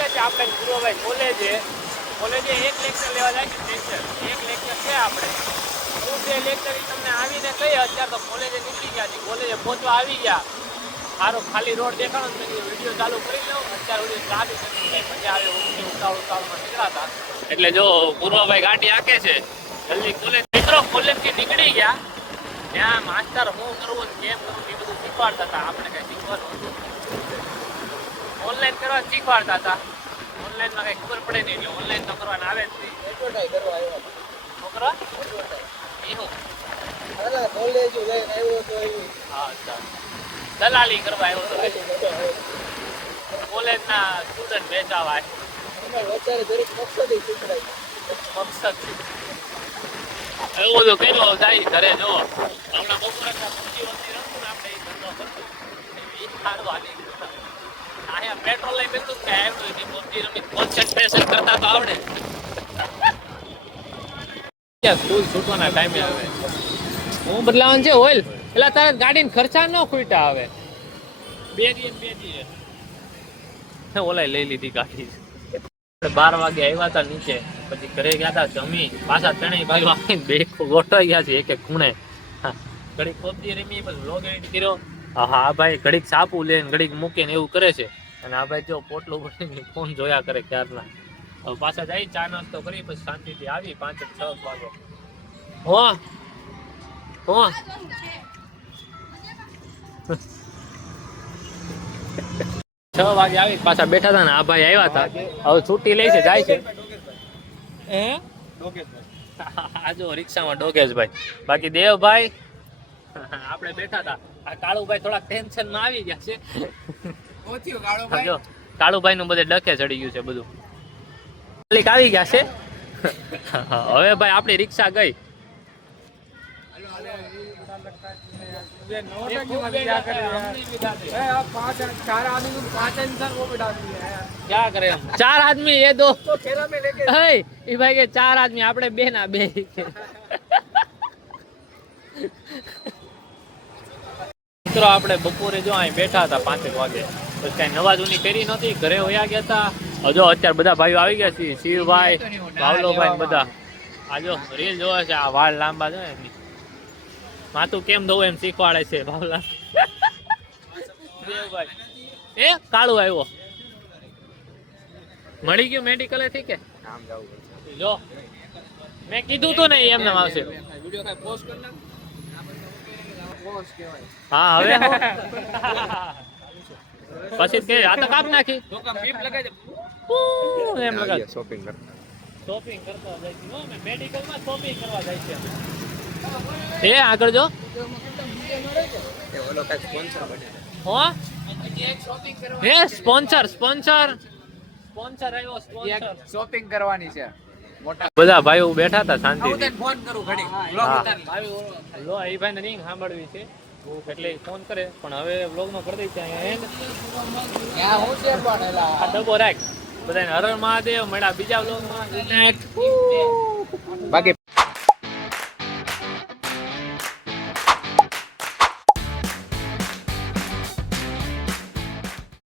ગયા છે આપણે ગુરુભાઈ કોલેજે એક લેક્ચર લેવા જાય છે એક લેક્ચર છે આપણે હું જે લેક્ચર તમને આવીને કહી અત્યારે તો કોલેજે નીકળી ગયા છે કોલેજે પહોંચવા આવી ગયા મારો ખાલી રોડ દેખાડો ને વિડીયો ચાલુ કરી લઉં અત્યારે સુધી ચાલુ કરી મજા આવે ઉતાવળમાં નીકળાતા એટલે જો ગુરુભાઈ ગાડી આંકે છે જલ્દી કોલેજ મિત્રો કોલેજથી નીકળી ગયા ત્યાં માસ્ટર શું કરવું ને કેમ કરવું એ બધું શીખવાડતા હતા આપણે કઈ શીખવાનું ઓનલાઈન કરવા શીખવાડતા હતા ઓનલાઈનમાં કઈ ખબર પડે નહીં એટલે ઓનલાઈન તો કરવાના આવે જ નહીં છોકરા દલાલી કરવા આવ્યો હતો કોલેજના સ્ટુડન્ટ વેચાવા મકસદ એવું બધું કર્યું જાય ઘરે જો હમણાં બપોરે પબજી વસ્તી રમતું ને આપણે એ ધંધો કરતું એ સારું હાલી અહીંયા પેટ્રોલ લઈ બેઠું કે આવ્યું પબજી રમી કોન્સન્ટ્રેશન કરતા તો આવડે સ્કૂલ છૂટવાના ટાઈમે આવે હું બદલાવાનું છે ઓઇલ એટલે તારે ગાડીને ખર્ચા ન ખૂટા આવે બે દિવસ ઓલાય લઈ લીધી ગાડી 12 વાગે આવ્યા હતા નીચે પછી ઘરે ગયા હતા જમી પાછા ત્રણેય ભાઈઓ આવીને બે ગોઠવાઈ ગયા છે એક એક ખૂણે ઘડીક પબજી રમી પછી વ્લોગ એડિટ કર્યો હા ભાઈ ઘડીક સાપુ લે ને ઘડીક મૂકે ને એવું કરે છે અને આ ભાઈ જો પોટલું ભરીને ફોન જોયા કરે ક્યારના હવે પાછા જાય ચા નાસ્તો કરી પછી શાંતિથી આવી 5-6 વાગે હો 6 વાગે આવી પાછા બેઠા હતા ને આ ભાઈ આવ્યા હતા હવે છૂટી લે છે જાય છે આ જો રિક્ષામાં ડોકેશ ભાઈ બાકી દેવભાઈ આપણે બેઠા હતા આ કાળુભાઈ થોડા ટેન્શન માં આવી ગયા છે જો કાળુભાઈ નું બધે ડકે ચડી ગયું છે બધું માલિક આવી ગયા છે હવે ભાઈ આપણી રિક્ષા ગઈ क्या करे 4 आदमी ये दो ये भाई के 4 आदमी આપણે બે ના બે મિત્રો આપણે બપોરે જો અહીં બેઠા હતા 5 વાગે પછી કઈ નવાજૂની કરી નહોતી ઘરે વયા ગયા હતા હજો અત્યારે બધા ભાઈઓ આવી ગયા છે શિવભાઈ ભાવલોભાઈ બધા આજો રીલ જોવે છે આ વાળ લાંબા છે ને માથું કેમ દઉં એમ શીખવાડે છે ભાવલા એ કાળું આવ્યો મળી ગયું મેડિકલ થી કે જો મેં કીધું તો નહીં એમને આવશે હા હવે પછી કે આ તો કાપ નાખી એમ લગાડ શોપિંગ કરતા જાય છે મે મેડિકલ માં શોપિંગ કરવા જાય છે એ આગળ જો એ ઓલો કઈ સ્પોન્સર બને હો એક શોપિંગ કરવા એ સ્પોન્સર આવ્યો સ્પોન્સર શોપિંગ કરવાની છે મોટા બધા ભાઈઓ બેઠા હતા શાંતિથી ફોન કરું ઘડી વ્લોગ ઉતારી લો એ ભાઈ ને રિંગ સાંભળવી છે એટલે ફોન કરે પણ હવે વ્લોગ નો કરી દઈ છે અહીંયા હું છે બનેલા આ ડબો રાખ બધાને હર હર મહાદેવ મળ્યા બીજા વ્લોગ માં બાકી